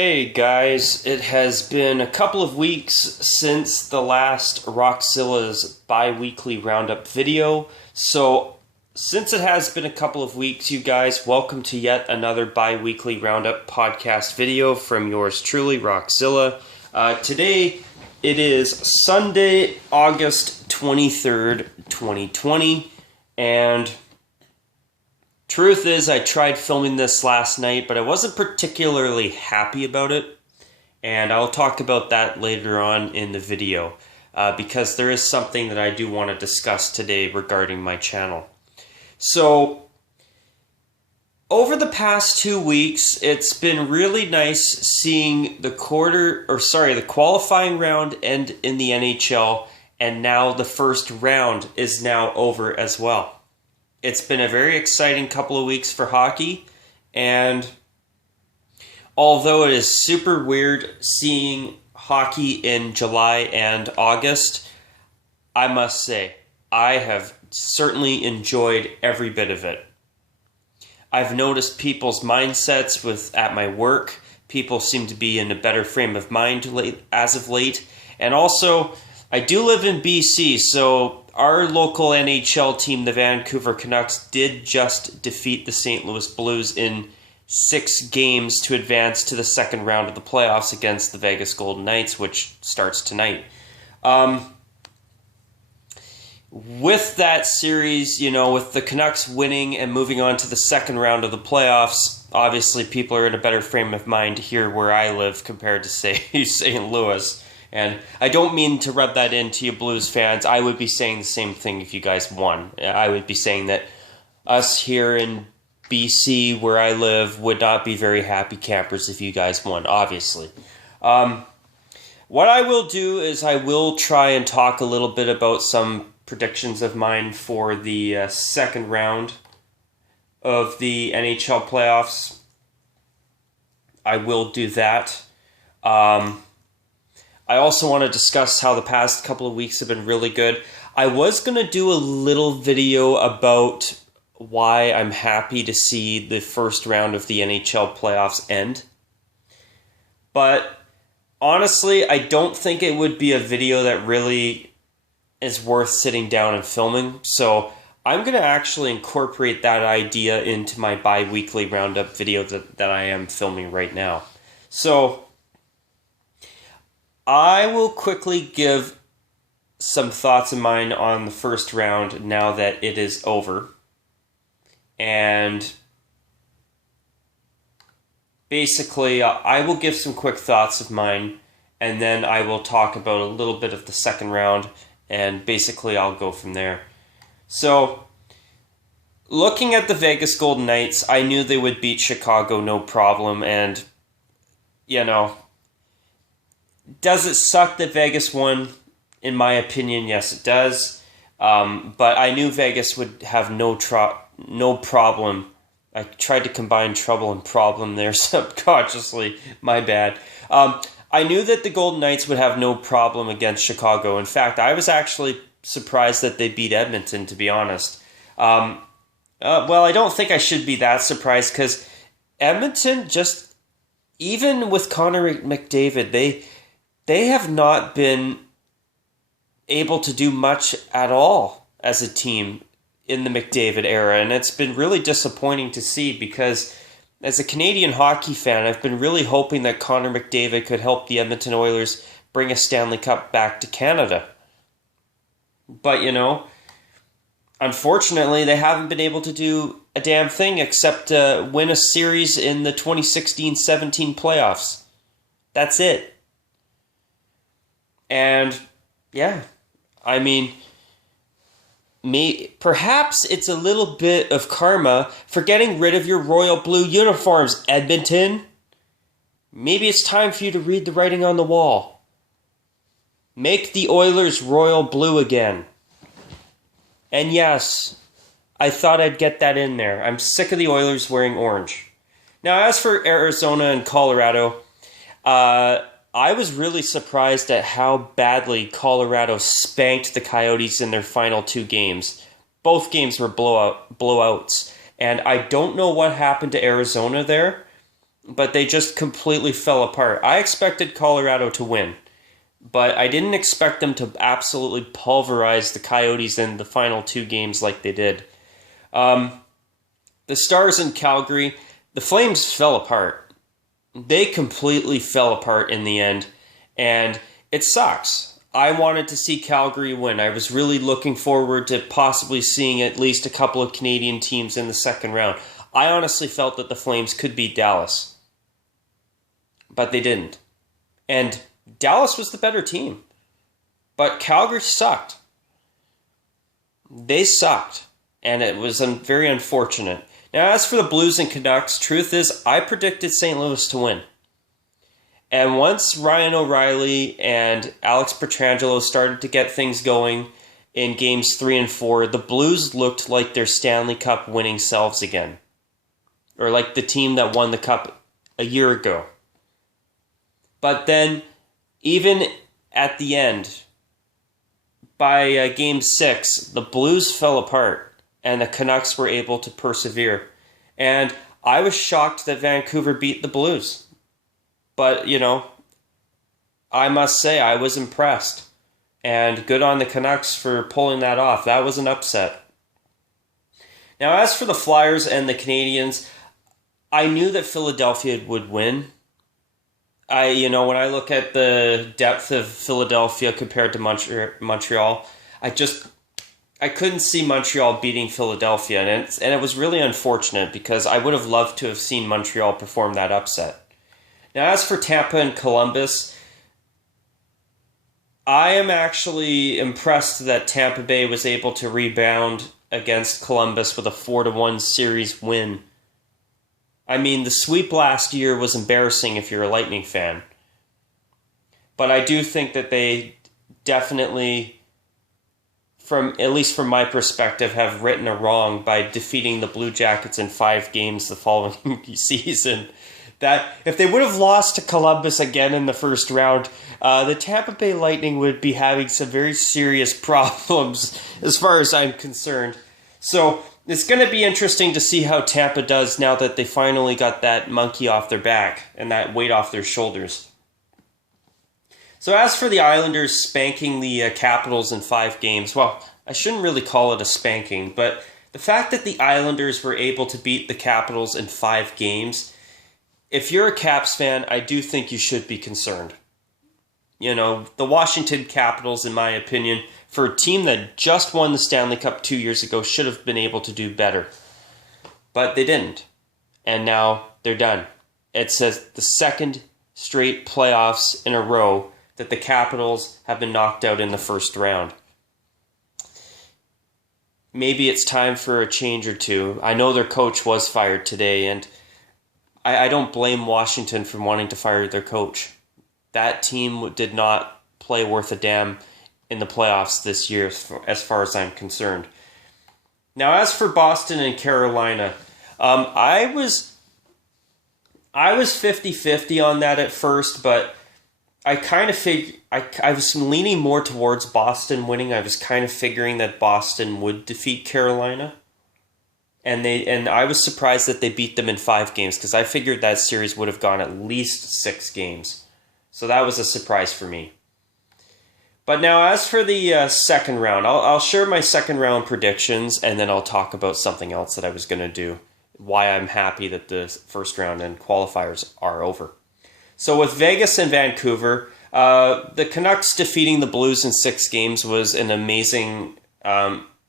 Hey guys, it has been a couple of weeks since the last Rockzilla's bi-weekly Roundup video, so since it has been a couple of weeks, you guys, welcome to yet another bi-weekly Roundup podcast video from yours truly, Rockzilla. Today, it is Sunday, August 23rd, 2020, and truth is, I tried filming this last night, but I wasn't particularly happy about it, and I'll talk about that later on in the video, because there is something that I do want to discuss today regarding my channel. So, over the past 2 weeks, it's been really nice seeing the qualifying round end in the NHL, and now the first round is now over as well. It's been a very exciting couple of weeks for hockey, and although it is super weird seeing hockey in July and August, I must say, I have certainly enjoyed every bit of it. I've noticed people's mindsets at my work. People seem to be in a better frame of mind as of late, and also, I do live in BC, so our local NHL team, the Vancouver Canucks, did just defeat the St. Louis Blues in 6 games to advance to the second round of the playoffs against the Vegas Golden Knights, which starts tonight. With that series, with the Canucks winning and moving on to the second round of the playoffs, obviously people are in a better frame of mind here where I live compared to, say, St. Louis. And I don't mean to rub that into you Blues fans. I would be saying the same thing if you guys won. I would be saying that us here in BC, where I live, would not be very happy campers if you guys won, obviously. What I will do is I will try and talk a little bit about some predictions of mine for the second round of the NHL playoffs. I will do that. I also want to discuss how the past couple of weeks have been really good. I was going to do a little video about why I'm happy to see the first round of the NHL playoffs end. But honestly, I don't think it would be a video that really is worth sitting down and filming. So I'm going to actually incorporate that idea into my bi-weekly Roundup video that I am filming right now. So I will quickly give some thoughts of mine on the first round now that it is over. And basically, I will give some quick thoughts of mine, and then I will talk about a little bit of the second round, and basically I'll go from there. So, looking at the Vegas Golden Knights, I knew they would beat Chicago no problem, and, does it suck that Vegas won? In my opinion, yes, it does. But I knew Vegas would have no problem. I tried to combine trouble and problem there subconsciously. My bad. I knew that the Golden Knights would have no problem against Chicago. In fact, I was actually surprised that they beat Edmonton, to be honest. Well, I don't think I should be that surprised because Edmonton just, even with Connor McDavid, they have not been able to do much at all as a team in the McDavid era, and it's been really disappointing to see because as a Canadian hockey fan, I've been really hoping that Connor McDavid could help the Edmonton Oilers bring a Stanley Cup back to Canada. But, unfortunately, they haven't been able to do a damn thing except win a series in the 2016-17 playoffs. That's it. And, yeah, I mean, perhaps it's a little bit of karma for getting rid of your royal blue uniforms, Edmonton. Maybe it's time for you to read the writing on the wall. Make the Oilers royal blue again. And yes, I thought I'd get that in there. I'm sick of the Oilers wearing orange. Now, as for Arizona and Colorado, I was really surprised at how badly Colorado spanked the Coyotes in their final 2 games. Both games were blowouts. And I don't know what happened to Arizona there. but they just completely fell apart. I expected Colorado to win, but I didn't expect them to absolutely pulverize the Coyotes in the final 2 games like they did. The Stars in Calgary, the Flames fell apart. They completely fell apart in the end, and it sucks. I wanted to see Calgary win. I was really looking forward to possibly seeing at least a couple of Canadian teams in the second round. I honestly felt that the Flames could beat Dallas, but they didn't. And Dallas was the better team, but Calgary sucked. They sucked, and it was very unfortunate. Now, as for the Blues and Canucks, truth is, I predicted St. Louis to win. And once Ryan O'Reilly and Alex Pietrangelo started to get things going in games 3 and 4, the Blues looked like their Stanley Cup winning selves again. Or like the team that won the Cup a year ago. But then, even at the end, by game 6, the Blues fell apart and the Canucks were able to persevere. And I was shocked that Vancouver beat the Blues. But, I must say I was impressed. And good on the Canucks for pulling that off. That was an upset. Now, as for the Flyers and the Canadiens, I knew that Philadelphia would win. When I look at the depth of Philadelphia compared to Montreal, I couldn't see Montreal beating Philadelphia, and it was really unfortunate because I would have loved to have seen Montreal perform that upset. Now, as for Tampa and Columbus, I am actually impressed that Tampa Bay was able to rebound against Columbus with a 4-1 series win. I mean, the sweep last year was embarrassing if you're a Lightning fan. But I do think that they definitely, at least from my perspective, have written a wrong by defeating the Blue Jackets in 5 games the following season. That if they would have lost to Columbus again in the first round, the Tampa Bay Lightning would be having some very serious problems as far as I'm concerned. So it's going to be interesting to see how Tampa does now that they finally got that monkey off their back and that weight off their shoulders. So as for the Islanders spanking the Capitals in 5 games, well, I shouldn't really call it a spanking, but the fact that the Islanders were able to beat the Capitals in 5 games, if you're a Caps fan, I do think you should be concerned. The Washington Capitals, in my opinion, for a team that just won the Stanley Cup 2 years ago, should have been able to do better. But they didn't. And now they're done. It's the second straight playoffs in a row that the Capitals have been knocked out in the first round. Maybe it's time for a change or two. I know their coach was fired today, and I don't blame Washington for wanting to fire their coach. That team did not play worth a damn in the playoffs this year, as far as I'm concerned. Now, as for Boston and Carolina, I was 50-50 on that at first, but I kind of I was leaning more towards Boston winning. I was kind of figuring that Boston would defeat Carolina. And I was surprised that they beat them in 5 games because I figured that series would have gone at least 6 games. So that was a surprise for me. But now as for the second round, I'll share my second round predictions and then I'll talk about something else that I was going to do. Why I'm happy that the first round and qualifiers are over. So with Vegas and Vancouver, the Canucks defeating the Blues in 6 games was an amazing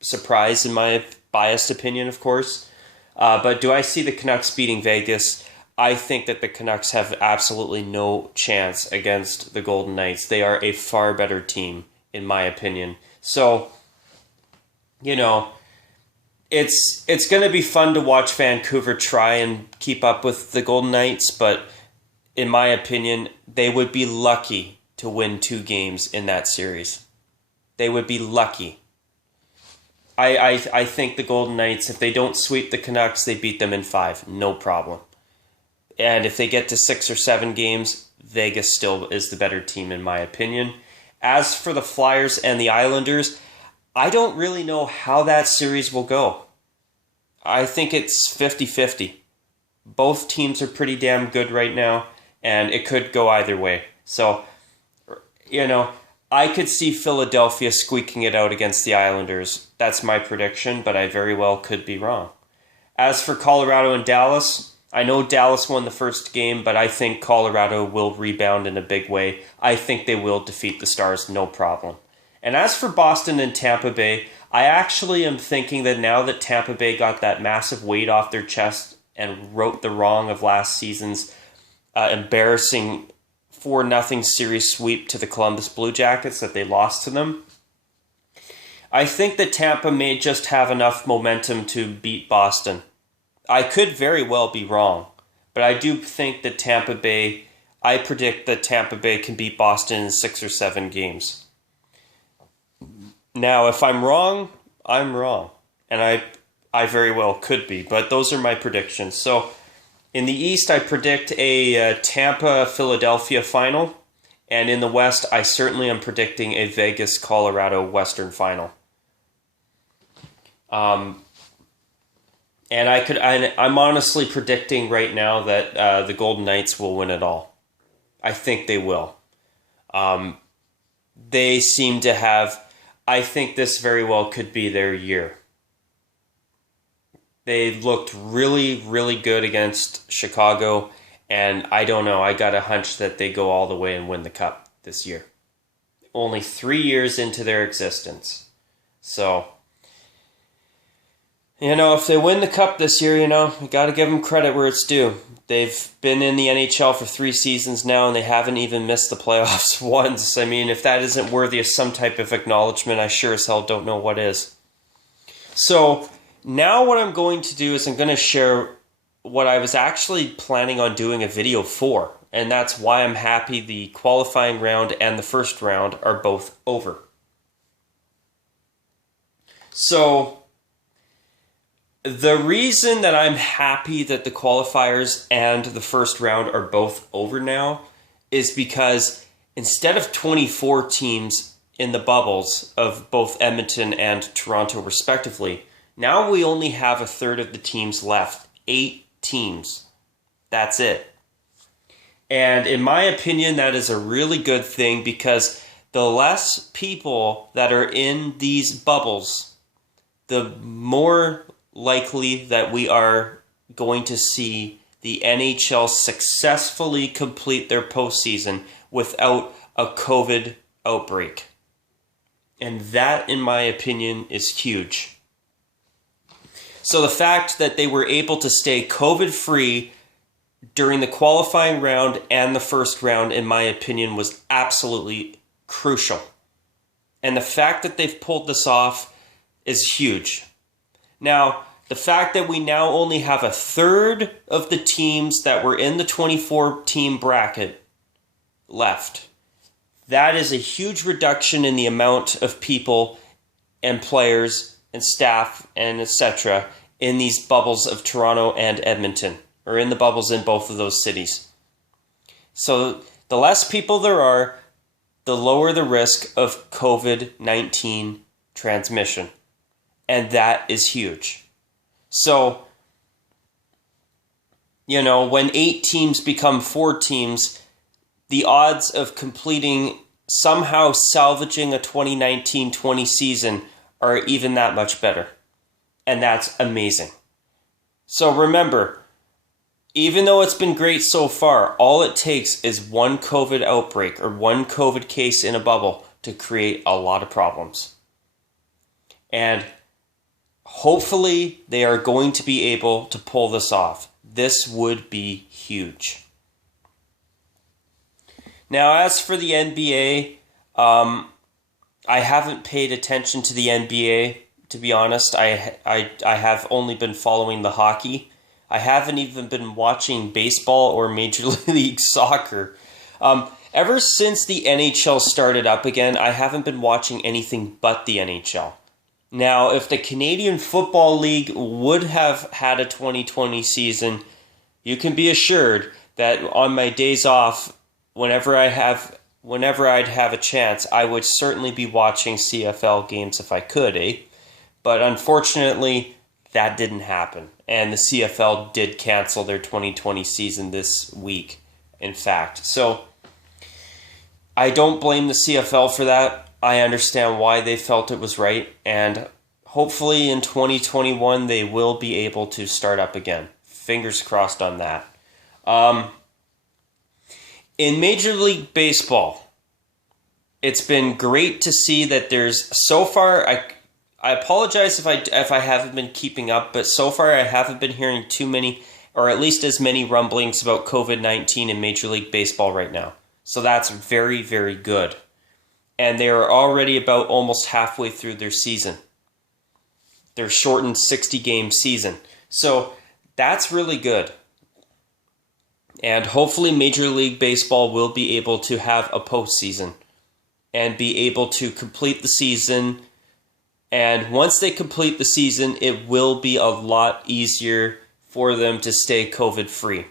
surprise in my biased opinion, of course. But do I see the Canucks beating Vegas? I think that the Canucks have absolutely no chance against the Golden Knights. They are a far better team, in my opinion. So, it's going to be fun to watch Vancouver try and keep up with the Golden Knights, but in my opinion, they would be lucky to win 2 games in that series. They would be lucky. I think the Golden Knights, if they don't sweep the Canucks, they beat them in 5. No problem. And if they get to 6 or 7 games, Vegas still is the better team in my opinion. As for the Flyers and the Islanders, I don't really know how that series will go. I think it's 50-50. Both teams are pretty damn good right now, and it could go either way. So, I could see Philadelphia squeaking it out against the Islanders. That's my prediction, but I very well could be wrong. As for Colorado and Dallas, I know Dallas won the first game, but I think Colorado will rebound in a big way. I think they will defeat the Stars, no problem. And as for Boston and Tampa Bay, I actually am thinking that now that Tampa Bay got that massive weight off their chest and wrote the wrong of last season's embarrassing 4-0 series sweep to the Columbus Blue Jackets that they lost to them, I think that Tampa may just have enough momentum to beat Boston. I could very well be wrong, but I do think that I predict that Tampa Bay can beat Boston in 6 or 7 games. Now, if I'm wrong, I'm wrong. And I very well could be, but those are my predictions. So, in the East, I predict a Tampa-Philadelphia final. And in the West, I certainly am predicting a Vegas-Colorado Western final. And I'm honestly predicting right now that the Golden Knights will win it all. I think they will. They seem to have... I think this very well could be their year. They looked really, really good against Chicago, and I don't know, I got a hunch that they go all the way and win the Cup this year. Only 3 years into their existence. So, if they win the Cup this year, you got to give them credit where it's due. They've been in the NHL for 3 seasons now, and they haven't even missed the playoffs once. I mean, if that isn't worthy of some type of acknowledgement, I sure as hell don't know what is. So, now what I'm going to do is I'm going to share what I was actually planning on doing a video for, and that's why I'm happy the qualifying round and the first round are both over. So, the reason that I'm happy that the qualifiers and the first round are both over now is because instead of 24 teams in the bubbles of both Edmonton and Toronto respectively, now we only have a third of the teams left. 8 teams. That's it. And in my opinion, that is a really good thing because the less people that are in these bubbles, the more likely that we are going to see the NHL successfully complete their postseason without a COVID outbreak. And that, in my opinion, is huge. So the fact that they were able to stay COVID-free during the qualifying round and the first round, in my opinion, was absolutely crucial. And the fact that they've pulled this off is huge. Now, the fact that we now only have a third of the teams that were in the 24-team bracket left, that is a huge reduction in the amount of people and players and staff and etc. in these bubbles of Toronto and Edmonton, or in the bubbles in both of those cities. So the less people there are, the lower the risk of COVID-19 transmission. And that is huge. So, when 8 teams become 4 teams, the odds of completing, somehow salvaging a 2019-20 season are even that much better. And that's amazing. So remember, even though it's been great so far, all it takes is one COVID outbreak or one COVID case in a bubble to create a lot of problems. And hopefully they are going to be able to pull this off. This would be huge. Now, as for the NBA, I haven't paid attention to the NBA, to be honest. I have only been following the hockey. I haven't even been watching baseball or Major League Soccer. Ever since the NHL started up again, I haven't been watching anything but the NHL. Now, if the Canadian Football League would have had a 2020 season, you can be assured that on my days off, whenever I'd have a chance, I would certainly be watching CFL games if I could, But unfortunately, that didn't happen. and the CFL did cancel their 2020 season this week, in fact. So I don't blame the CFL for that. I understand why they felt it was right, and hopefully in 2021 they will be able to start up again. Fingers crossed on that. In Major League Baseball, it's been great to see that there's, so far, I apologize if I haven't been keeping up, but so far I haven't been hearing too many, or at least as many rumblings about COVID-19 in Major League Baseball right now. So that's very, very good. And they are already about almost halfway through their season. Their shortened 60-game season. So that's really good. And hopefully Major League Baseball will be able to have a postseason and be able to complete the season. And once they complete the season, it will be a lot easier for them to stay COVID-free.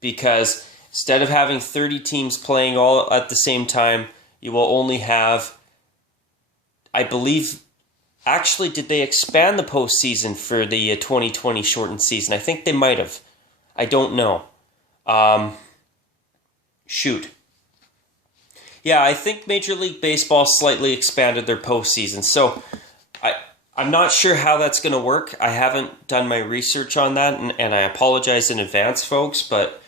Because instead of having 30 teams playing all at the same time, you will only have, I believe, actually, did they expand the postseason for the 2020 shortened season? I think they might have. I don't know. Yeah, I think Major League Baseball slightly expanded their postseason. So I'm not sure how that's going to work. I haven't done my research on that, and I apologize in advance, folks. But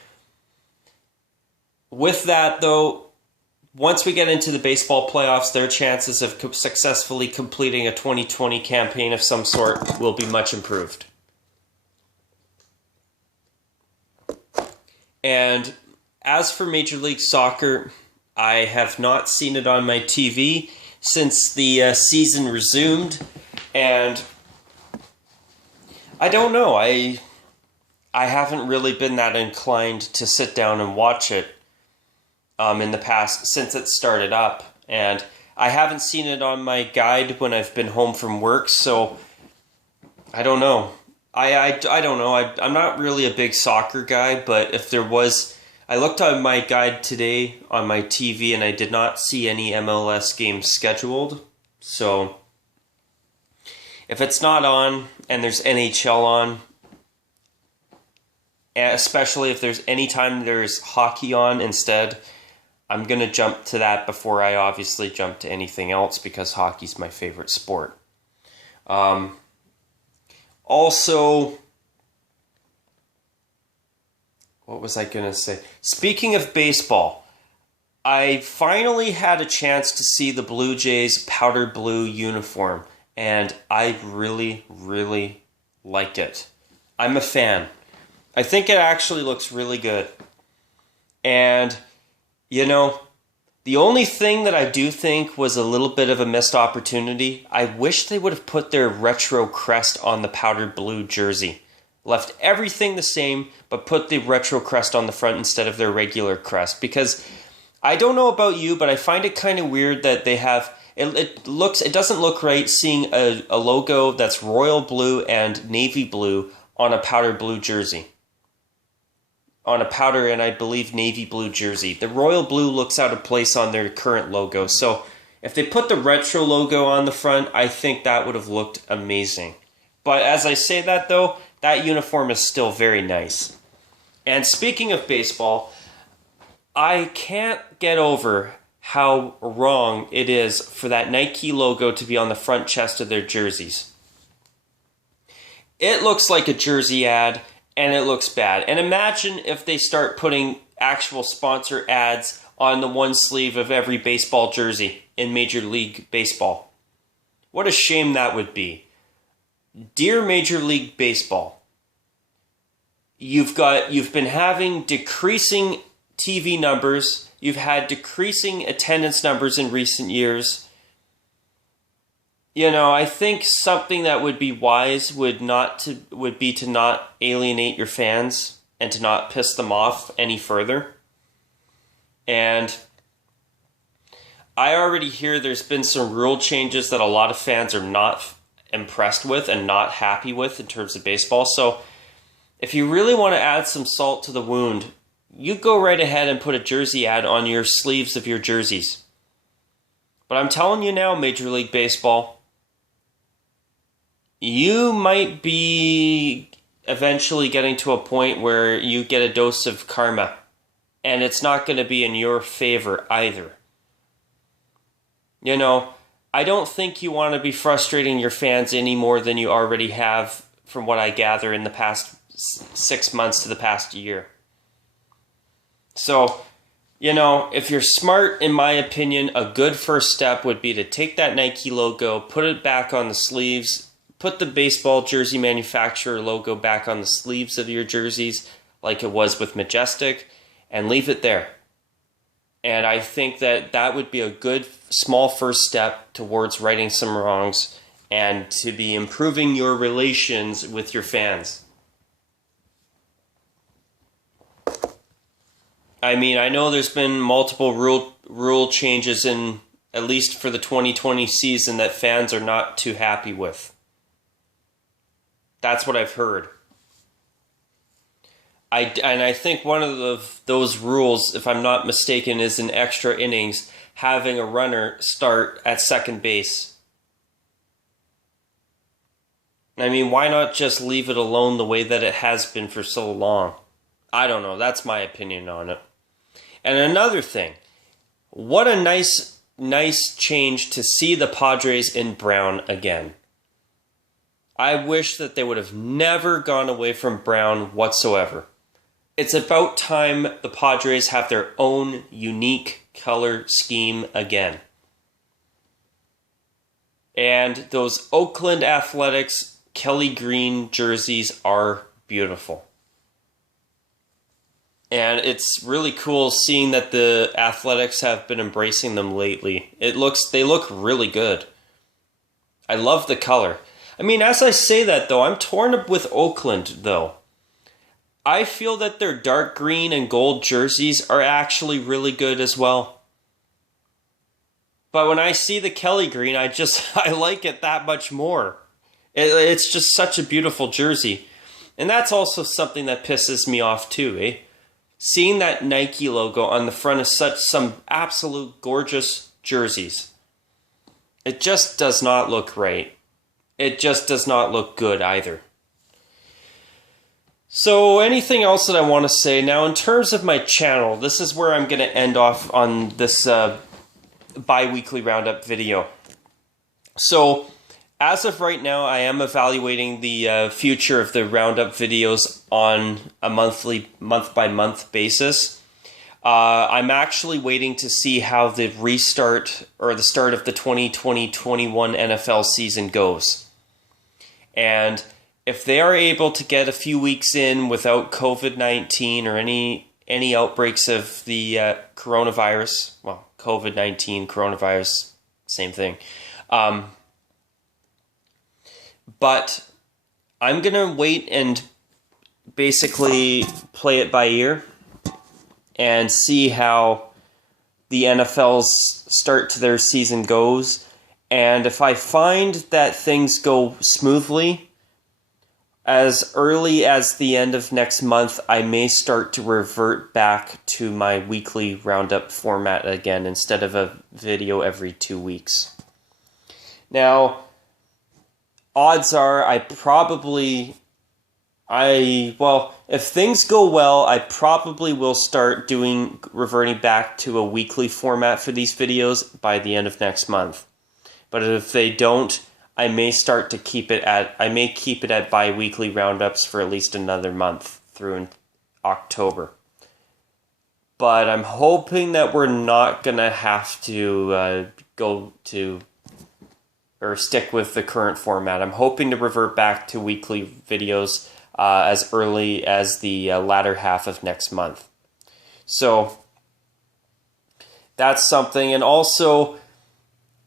with that, though, once we get into the baseball playoffs, their chances of successfully completing a 2020 campaign of some sort will be much improved. And as for Major League Soccer, I have not seen it on my TV since the season resumed, and I don't know. I haven't really been that inclined to sit down and watch it in the past since it started up, and I haven't seen it on my guide when I've been home from work, so I don't know. I don't know. I'm not really a big soccer guy, but if there was, I looked on my guide today on my TV and I did not see any MLS games scheduled. So if it's not on and there's NHL on, especially if there's any time there's hockey on instead, I'm going to jump to that before I obviously jump to anything else because hockey's my favorite sport. Also, what was I going to say? Speaking of baseball, I finally had a chance to see the Blue Jays powder blue uniform, and I really, really like it. I'm a fan. I think it actually looks really good. And, you know, the only thing that I do think was a little bit of a missed opportunity, I wish they would have put their retro crest on the powder blue jersey. Left everything the same, but put the retro crest on the front instead of their regular crest. Because I don't know about you, but I find it kind of weird that they have, it doesn't look right seeing a logo that's royal blue and navy blue on a powder blue jersey. On a powder and I believe navy blue jersey. The royal blue looks out of place on their current logo. So if they put the retro logo on the front, I think that would have looked amazing. But as I say that though, that uniform is still very nice. And speaking of baseball, I can't get over how wrong it is for that Nike logo to be on the front chest of their jerseys. It looks like a jersey ad, and it looks bad. And imagine if they start putting actual sponsor ads on the one sleeve of every baseball jersey in Major League Baseball. What a shame that would be. Dear Major League Baseball, you've been having decreasing TV numbers, you've had decreasing attendance numbers in recent years. You know, I think something that would be wise would be to not alienate your fans and to not piss them off any further. And I already hear there's been some rule changes that a lot of fans are not impressed with and not happy with in terms of baseball. So if you really want to add some salt to the wound, you go right ahead and put a jersey ad on your sleeves of your jerseys. But I'm telling you now, Major League Baseball, you might be eventually getting to a point where you get a dose of karma, and it's not going to be in your favor either. You know, I don't think you want to be frustrating your fans any more than you already have, from what I gather, in the past 6 months to the past year. So, you know, if you're smart, in my opinion, a good first step would be to take that Nike logo, put it back on the sleeves, put the baseball jersey manufacturer logo back on the sleeves of your jerseys, like it was with Majestic, and leave it there. And I think that that would be a good small first step towards righting some wrongs and to be improving your relations with your fans. I mean, I know there's been multiple rule changes in, at least for the 2020 season, that fans are not too happy with. That's what I've heard. I think one of those rules, if I'm not mistaken, is in extra innings, having a runner start at second base. I mean, why not just leave it alone the way that it has been for so long? I don't know. That's my opinion on it. And another thing, what a nice change to see the Padres in brown again. I wish that they would have never gone away from brown whatsoever. It's about time the Padres have their own unique color scheme again. And those Oakland Athletics Kelly green jerseys are beautiful. And it's really cool seeing that the Athletics have been embracing them lately. They look really good. I love the color. I mean, as I say that though, I'm torn up with Oakland though. I feel that their dark green and gold jerseys are actually really good as well. But when I see the Kelly green, I like it that much more. It's just such a beautiful jersey. And that's also something that pisses me off too, eh? Seeing that Nike logo on the front of some absolute gorgeous jerseys. It just does not look right. It just does not look good either. So anything else that I want to say? Now, in terms of my channel, this is where I'm going to end off on this bi-weekly Roundup video. So, as of right now, I am evaluating the future of the Roundup videos on a month-by-month basis. I'm actually waiting to see how the restart or the start of the 2020-21 NFL season goes. And if they are able to get a few weeks in without COVID-19 or any outbreaks of the coronavirus, well, COVID-19, coronavirus, same thing. But I'm going to wait and basically play it by ear and see how the NFL's start to their season goes. And if I find that things go smoothly, as early as the end of next month, I may start to revert back to my weekly Roundup format again instead of a video every 2 weeks. Now, odds are if things go well, I probably will start reverting back to a weekly format for these videos by the end of next month. But if they don't, I may keep it at bi-weekly roundups for at least another month through in October. But I'm hoping that we're not going to have to stick with the current format. I'm hoping to revert back to weekly videos as early as the latter half of next month. So that's something. And also,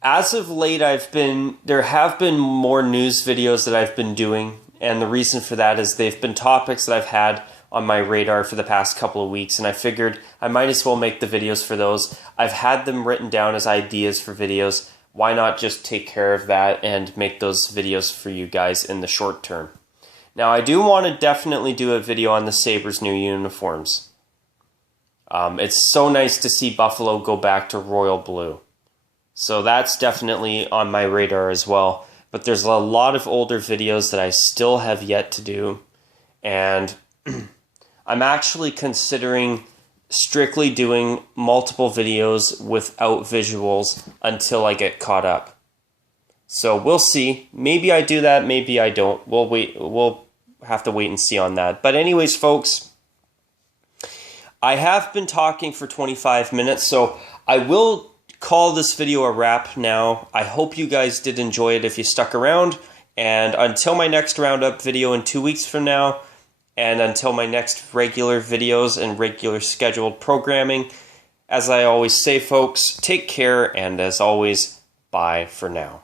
as of late, there have been more news videos that I've been doing, and the reason for that is they've been topics that I've had on my radar for the past couple of weeks, and I figured I might as well make the videos for those. I've had them written down as ideas for videos. Why not just take care of that and make those videos for you guys in the short term? Now, I do want to definitely do a video on the Sabres' new uniforms. It's so nice to see Buffalo go back to royal blue. So that's definitely on my radar as well. But there's a lot of older videos that I still have yet to do. and I'm actually considering strictly doing multiple videos without visuals until I get caught up. So we'll see. Maybe I do that, maybe I don't. We'll have to wait and see on that. But anyways, folks, I have been talking for 25 minutes, so I will call this video a wrap now. I hope you guys did enjoy it if you stuck around. And until my next Roundup video in 2 weeks from now, and until my next regular videos and regular scheduled programming, as I always say, folks, take care, and as always, bye for now.